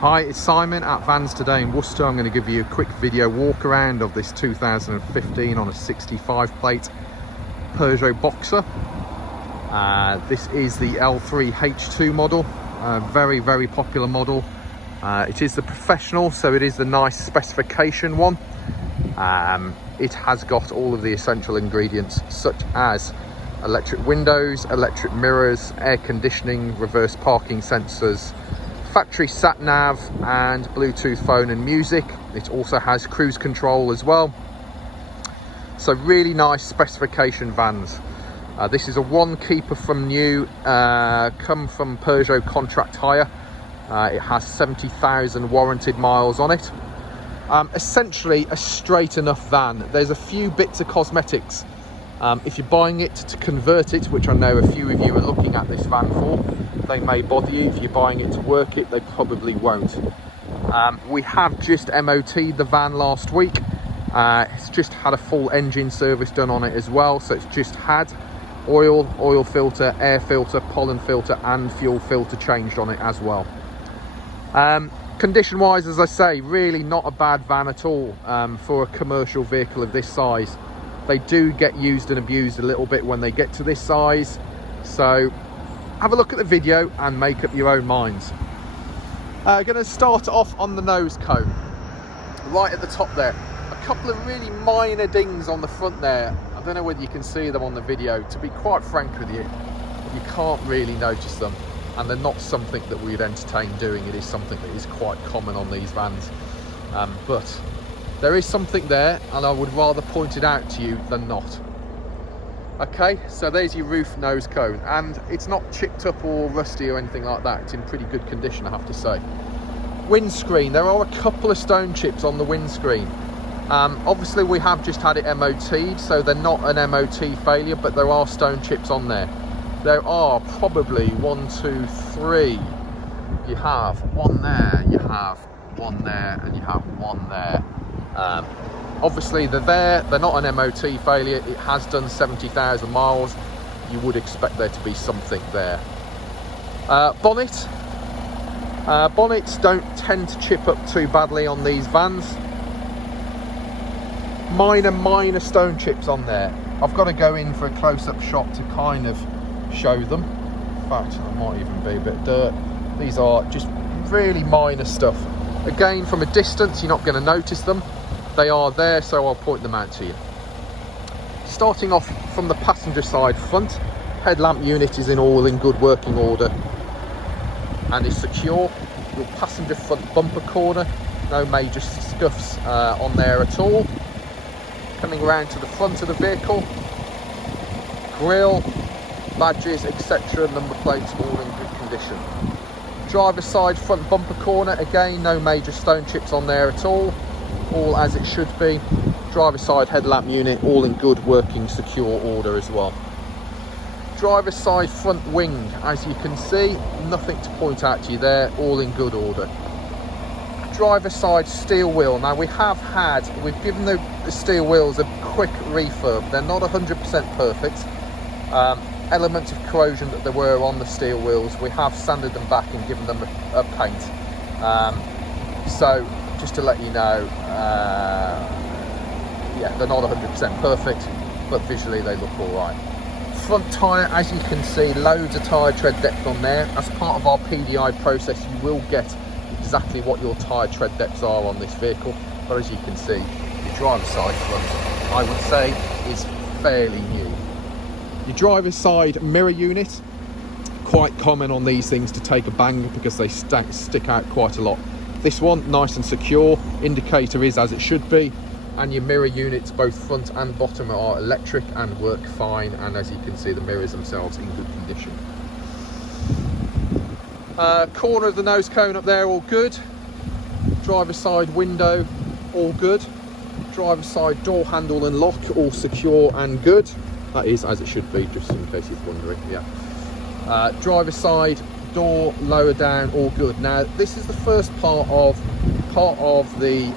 Hi, it's Simon at Vans Today in Worcester. I'm going to give you a quick video walk around of this 2015 on a 65 plate Peugeot Boxer. This is the L3 H2 model, very popular model. It is the professional, so it is the nice specification one. It has got all of the essential ingredients such as electric windows, electric mirrors, air conditioning, reverse parking sensors, factory sat nav and Bluetooth phone and music. It also has cruise control as well. So really nice specification vans. This is a one keeper from new, come from Peugeot contract hire. It has 70,000 warranted miles on it. Essentially a straight enough van. There's a few bits of cosmetics. If you're buying it to convert it, which I know a few of you are looking at this van for, they may bother you. If you're buying it to work it, they probably won't. We have just MOT'd the van last week. It's just had a full engine service done on it as well. So it's just had oil filter, air filter, pollen filter and fuel filter changed on it as well. Condition wise, as I say, really not a bad van at all for a commercial vehicle of this size. They do get used and abused a little bit when they get to this size. So have a look at the video and make up your own minds. Going to start off on the nose cone, right at the top there. A couple of really minor dings on the front there. I don't know whether you can see them on the video. To be quite frank with you, you can't really notice them. And they're not something that we'd entertain doing. It is something that is quite common on these vans. But there is something there, and I would rather point it out to you than not. Okay, so there's your roof nose cone, and it's not chipped up or rusty or anything like that. It's in pretty good condition, I have to say. Windscreen, there are a couple of stone chips on the windscreen. Obviously we have just had it MOT'd, so they're not an MOT failure, but there are stone chips on there. There are probably 1, 2, 3. You have one there, you have one there, and you have one there. Obviously they're there, they're not an MOT failure. It has done 70,000 miles. You would expect there to be something there. Bonnet. Bonnets don't tend to chip up too badly on these vans. Minor stone chips on there. I've got to go in for a close-up shot to kind of show them. In fact, there might even be a bit of dirt. These are just really minor stuff. Again, from a distance, you're not going to notice them. They are there, so I'll point them out to you. Starting off from the passenger side front, headlamp unit is all in good working order and is secure. Your passenger front bumper corner, no major scuffs on there at all. Coming around to the front of the vehicle, grille, badges, etc., number plates all in good condition. Driver's side front bumper corner, again no major stone chips on there at all as it should be. Driver's side headlamp unit all in good working secure order as well. Driver's side front wing, as you can see, nothing to point out to you there, all in good order. Driver's side steel wheel, now we've given the steel wheels a quick refurb. They're not 100% perfect. Elements of corrosion that there were on the steel wheels, we have sanded them back and given them a paint. So just to let you know, yeah, they're not 100% perfect, but visually they look all right. Front tyre, as you can see, loads of tyre tread depth on there. As part of our PDI process, you will get exactly what your tyre tread depths are on this vehicle. But as you can see, your driver's side front, I would say, is fairly new. Your driver's side mirror unit, quite common on these things to take a bang because they stick out quite a lot. This one, nice and secure, indicator is as it should be, and your mirror units, both front and bottom, are electric and work fine, and as you can see, the mirrors themselves in good condition. Corner of the nose cone up there, all good. Driver's side window, all good. Driver's side door handle and lock, all secure and good. That is as it should be, just in case you're wondering. Yeah. Driver's side door lower down, all good. Now this is the first part of the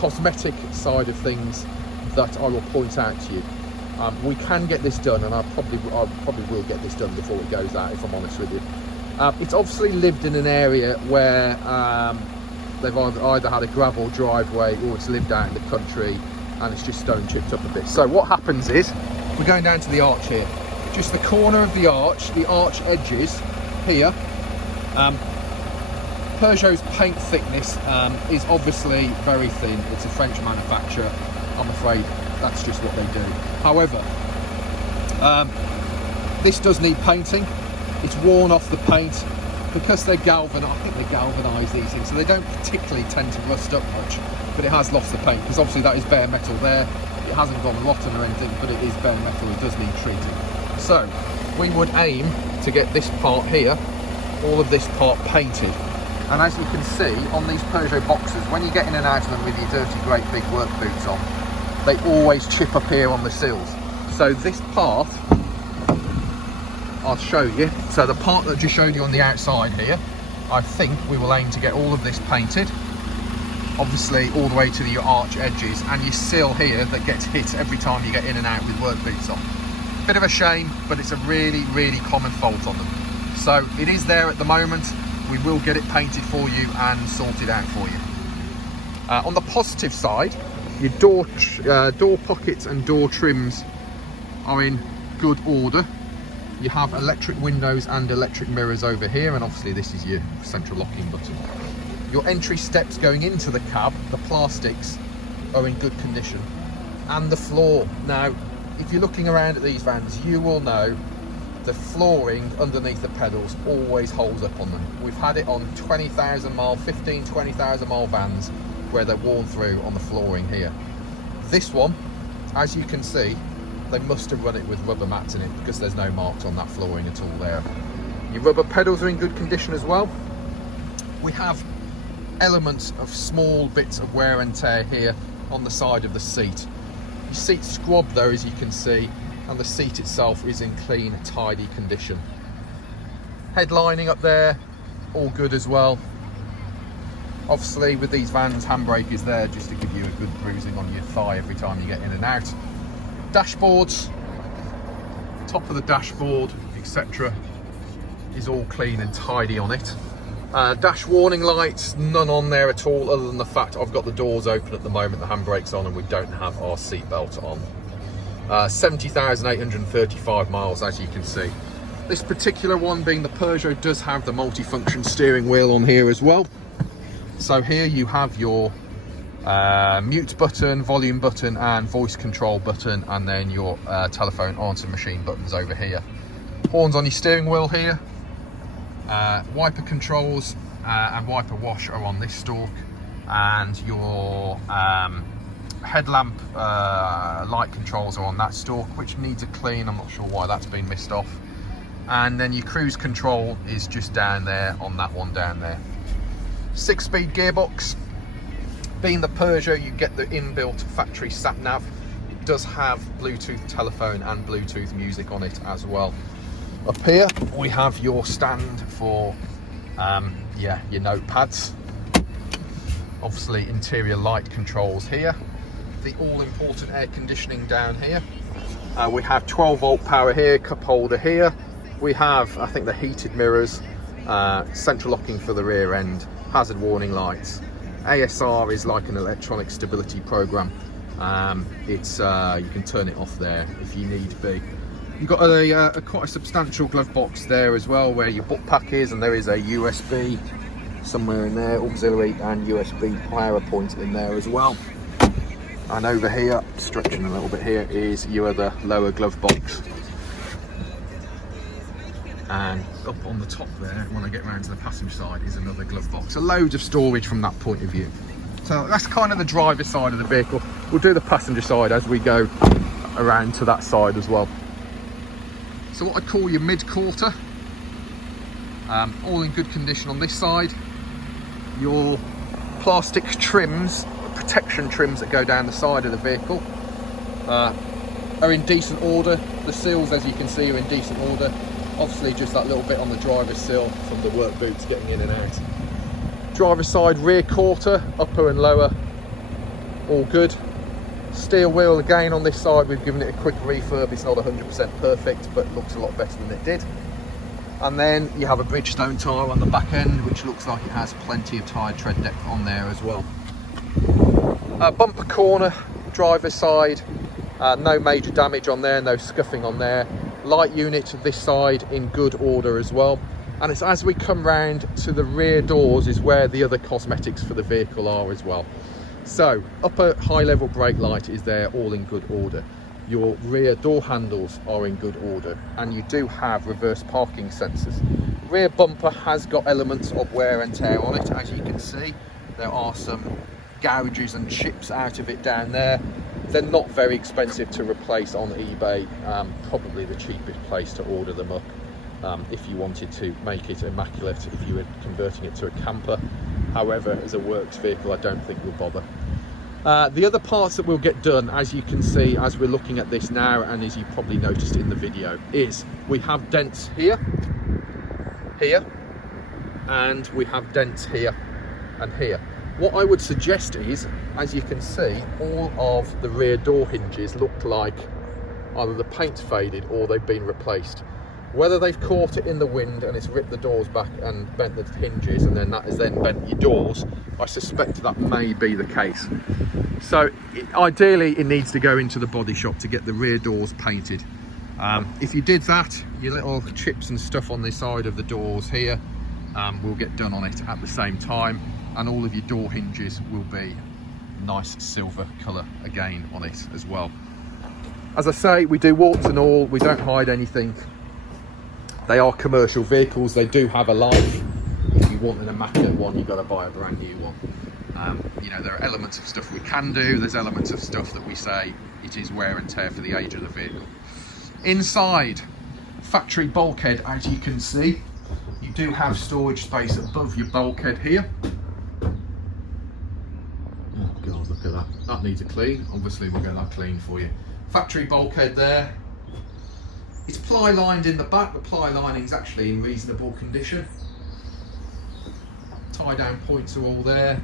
cosmetic side of things that I will point out to you. We can get this done, and I probably will get this done before it goes out, if I'm honest with you. It's obviously lived in an area where they've either had a gravel driveway or it's lived out in the country and it's just stone chipped up a bit. So what happens is, we're going down to the arch here. Just the corner of the arch edges here. Peugeot's paint thickness is obviously very thin. It's a French manufacturer. I'm afraid that's just what they do. However, this does need painting. It's worn off the paint because they're galvanized. I think they galvanise these things, so they don't particularly tend to rust up much. But it has lost the paint because obviously that is bare metal there. It hasn't gone rotten or anything, but it is bare metal. It does need treating. So we would aim to get this part here, all of this part painted. And as you can see on these Peugeot boxes, when you get in and out of them with your dirty, great big work boots on, they always chip up here on the sills. So this part, I'll show you. So the part that I just showed you on the outside here, I think we will aim to get all of this painted. Obviously all the way to your arch edges and your sill here that gets hit every time you get in and out with work boots on. Bit of a shame, but it's a really, really common fault on them. So it is there at the moment. We will get it painted for you and sorted out for you. On the positive side, your door pockets and door trims are in good order. You have electric windows and electric mirrors over here, and obviously this is your central locking button. Your entry steps going into the cab, the plastics are in good condition, and the floor. Now, if you're looking around at these vans, you will know the flooring underneath the pedals always holds up on them. We've had it on 20,000 mile, 20,000 mile vans where they're worn through on the flooring here. This one, as you can see, they must have run it with rubber mats in it because there's no marks on that flooring at all there. Your rubber pedals are in good condition as well. We have elements of small bits of wear and tear here on the side of the seat. Your seat's squabbed though, as you can see, and the seat itself is in clean, tidy condition. Headlining up there, all good as well. Obviously with these vans, handbrake is there just to give you a good bruising on your thigh every time you get in and out. Dashboards, top of the dashboard, etc. is all clean and tidy on it. Dash warning lights, none on there at all, other than the fact I've got the doors open at the moment, the handbrake's on, and we don't have our seatbelt on. 70,835 miles, as you can see. This particular one, being the Peugeot, does have the multifunction steering wheel on here as well. So here you have your mute button, volume button and voice control button, and then your telephone answer machine buttons over here. Horns on your steering wheel here. Wiper controls and wiper wash are on this stalk, and your headlamp light controls are on that stalk, which needs a clean. I'm not sure why that's been missed off. And then your cruise control is just down there on that one down there. 6-speed gearbox. Being the Peugeot, you get the inbuilt factory sat nav. It does have Bluetooth telephone and Bluetooth music on it as well. Up here we have your stand for your notepads. Obviously interior light controls here. The all-important air conditioning down here. We have 12-volt power here, cup holder here. We have, I think, the heated mirrors, central locking for the rear end, hazard warning lights. ASR is like an electronic stability program. It's you can turn it off there if you need be. You've got a quite a substantial glove box there as well, where your book pack is, and there is a USB somewhere in there, auxiliary and USB power point in there as well. And over here, stretching a little bit here, is your other lower glove box. And up on the top there, when I get around to the passenger side, is another glove box. So loads of storage from that point of view. So that's kind of the driver's side of the vehicle. We'll do the passenger side as we go around to that side as well. So what I call your mid-quarter, all in good condition on this side. Your plastic trims, protection trims that go down the side of the vehicle are in decent order. The sills, as you can see, are in decent order. Obviously just that little bit on the driver's sill from the work boots getting in and out. Driver's side rear quarter, upper and lower, all good. Steel wheel again on this side, we've given it a quick refurb. It's not 100% perfect, but looks a lot better than it did. And then you have a Bridgestone tyre on the back end, which looks like it has plenty of tyre tread depth on there as well. Bumper corner, driver's side, no major damage on there, no scuffing on there. Light unit this side in good order as well. And it's as we come round to the rear doors is where the other cosmetics for the vehicle are as well. So upper high level brake light is there, all in good order. Your rear door handles are in good order, and you do have reverse parking sensors. Rear bumper has got elements of wear and tear on it. As you can see, there are some gouges and chips out of it down there. They're not very expensive to replace on eBay. Probably the cheapest place to order them up if you wanted to make it immaculate, if you were converting it to a camper. However, as a works vehicle, I don't think we'll bother. The other parts that will get done, as you can see as we're looking at this now, and as you probably noticed in the video, is we have dents here, and we have dents here and here. What I would suggest is, as you can see, all of the rear door hinges look like either the paint's faded or they've been replaced. Whether they've caught it in the wind and it's ripped the doors back and bent the hinges, and then that has then bent your doors, I suspect that may be the case. So ideally it needs to go into the body shop to get the rear doors painted. If you did that, your little chips and stuff on the side of the doors here will get done on it at the same time, and all of your door hinges will be nice silver colour again on it as well. As I say, we do warts and all, we don't hide anything. They are commercial vehicles, they do have a life. If you want an immaculate one, you've got to buy a brand new one. You know, there are elements of stuff we can do, there's elements of stuff that we say it is wear and tear for the age of the vehicle. Inside, factory bulkhead, as you can see, you do have storage space above your bulkhead here. Oh God, look at that. That needs a clean. Obviously we'll get that clean for you. Factory bulkhead there. It's ply lined in the back. The ply lining is actually in reasonable condition. Tie down points are all there.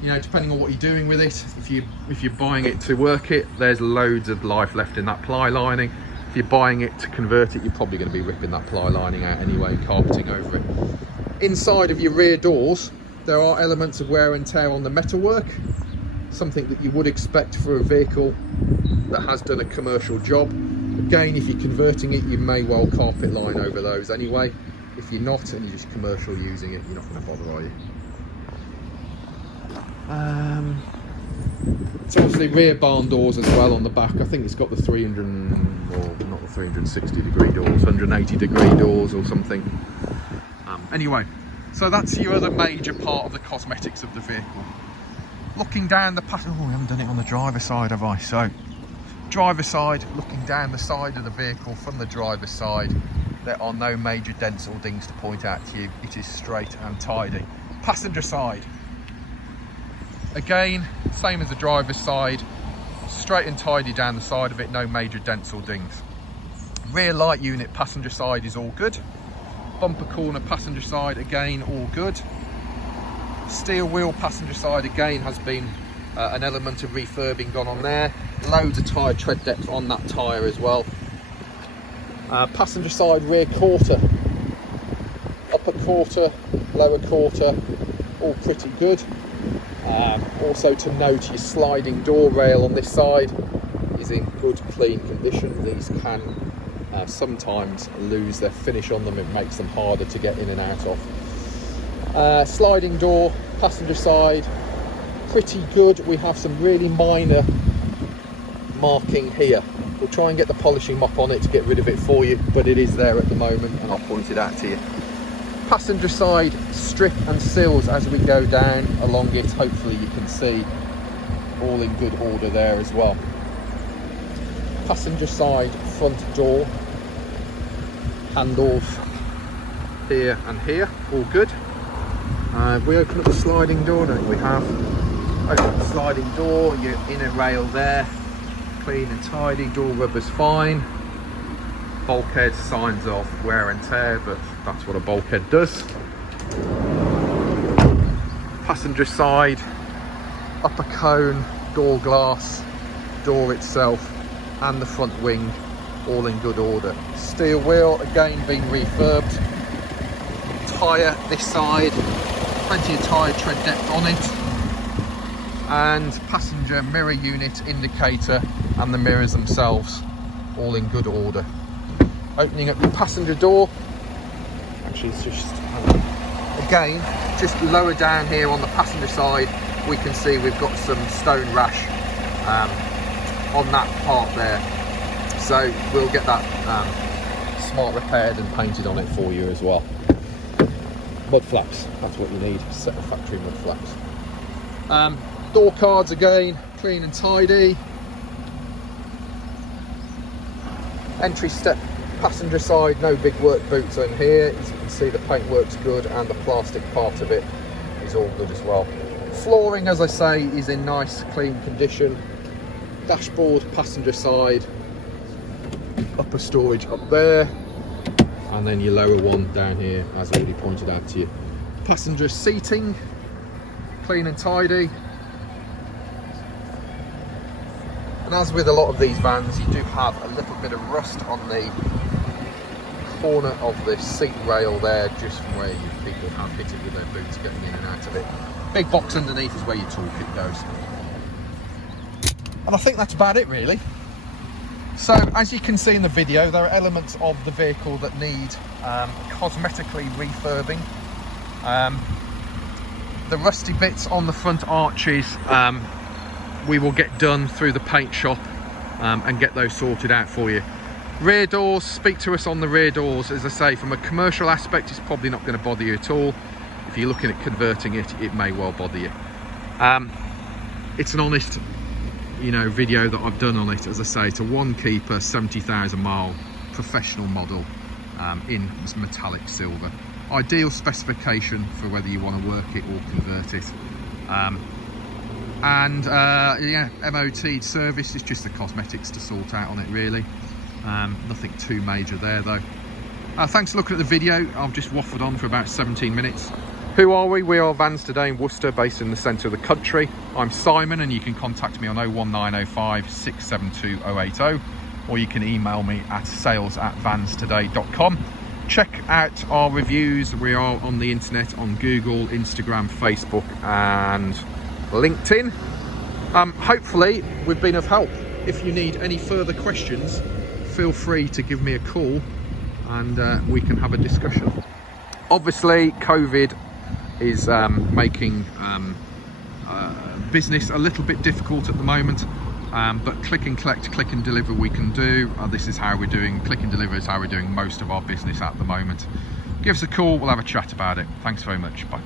You know, depending on what you're doing with it, if you're buying it to work it, there's loads of life left in that ply lining. If you're buying it to convert it, you're probably going to be ripping that ply lining out anyway and carpeting over it. Inside of your rear doors, there are elements of wear and tear on the metalwork, something that you would expect for a vehicle that has done a commercial job. Again, if you're converting it, you may well carpet line over those anyway. If you're not and you're just commercial using it, you're not going to bother, are you? It's obviously rear barn doors as well on the back. I think it's got the 300, or not the 360 degree doors, 180 degree doors or something. Anyway, so that's your other major part of the cosmetics of the vehicle. Looking down the passenger, oh, I haven't done it on the driver's side, have I? So, driver's side, looking down the side of the vehicle from the driver's side, there are no major dents or dings to point out to you. It is straight and tidy. Passenger side, again, same as the driver's side, straight and tidy down the side of it, no major dents or dings. Rear light unit, passenger side is all good. Bumper corner, passenger side, again, all good. Steel wheel, passenger side, again, has been an element of refurbing gone on there. Loads of tyre tread depth on that tyre as well. Passenger side rear quarter, upper quarter, lower quarter, all pretty good. Also to note, your sliding door rail on this side is in good clean condition. These can sometimes lose their finish on them, it makes them harder to get in and out of. Sliding door, passenger side, pretty good. We have some really minor marking here. We'll try and get the polishing mop on it to get rid of it for you, but it is there at the moment and I'll point it out to you. Passenger side strip and sills as we go down along it, hopefully you can see all in good order there as well. Passenger side front door handles here and here, all good. We open up the sliding door, don't we? Have open up the sliding door, your inner rail there, clean and tidy, door rubber's fine. Bulkhead, signs of wear and tear, but that's what a bulkhead does. Passenger side, upper cone, door glass, door itself and the front wing all in good order. Steel wheel, again, being refurbed. Tyre this side, plenty of tyre tread depth on it. And passenger mirror unit, indicator, and the mirrors themselves, all in good order. Opening up the passenger door, actually it's just, again, just lower down here on the passenger side, we can see we've got some stone rash on that part there. So we'll get that smart repaired and painted on it for you as well. Mud flaps, that's what you need, a set of factory mud flaps. Door cards again, clean and tidy. Entry step passenger side, no big work boots in here. As you can see, the paint works good and the plastic part of it is all good as well. Flooring, as I say, is in nice clean condition. Dashboard passenger side, upper storage up there, and then your lower one down here, as already pointed out to you. Passenger seating, clean and tidy. And as with a lot of these vans, you do have a little bit of rust on the corner of the seat rail there, just from where people have hit it with their boots getting in and out of it. Big box underneath is where your toolkit goes. And I think that's about it really. So as you can see in the video, there are elements of the vehicle that need cosmetically refurbing. The rusty bits on the front arches, we will get done through the paint shop and get those sorted out for you. Rear doors, speak to us on the rear doors. As I say, from a commercial aspect, it's probably not going to bother you at all. If you're looking at converting it, it may well bother you. It's an honest, video that I've done on it. As I say, it's a one keeper 70,000 mile professional model in metallic silver. Ideal specification for whether you want to work it or convert it. Yeah, MOT service is just the cosmetics to sort out on it really. Nothing too major there though. Thanks for looking at the video. I've just waffled on for about 17 minutes. Who are we? We are Vans Today in Worcester, based in the centre of the country. I'm Simon, and you can contact me on 01905 672 080, or you can email me at sales@vanstoday.com. Check out our reviews. We are on the internet, on Google, Instagram, Facebook and LinkedIn. Hopefully we've been of help. If you need any further questions, feel free to give me a call and we can have a discussion. Obviously COVID is making business a little bit difficult at the moment, but click and collect, click and deliver we can do. This is how we're doing, click and deliver is how we're doing most of our business at the moment. Give us a call, we'll have a chat about it. Thanks very much, bye.